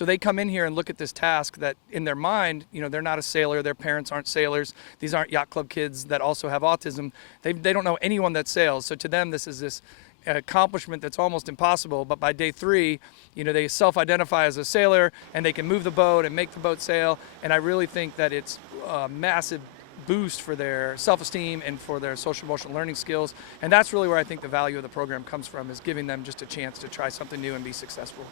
So they come in here and look at this task that in their mind, they're not a sailor, their parents aren't sailors, these aren't yacht club kids that also have autism. They don't know anyone that sails. So to them, this is this accomplishment that's almost impossible. But by day 3, they self-identify as a sailor and they can move the boat and make the boat sail. And I really think that it's a massive boost for their self-esteem and for their social emotional learning skills. And that's really where I think the value of the program comes from, is giving them just a chance to try something new and be successful.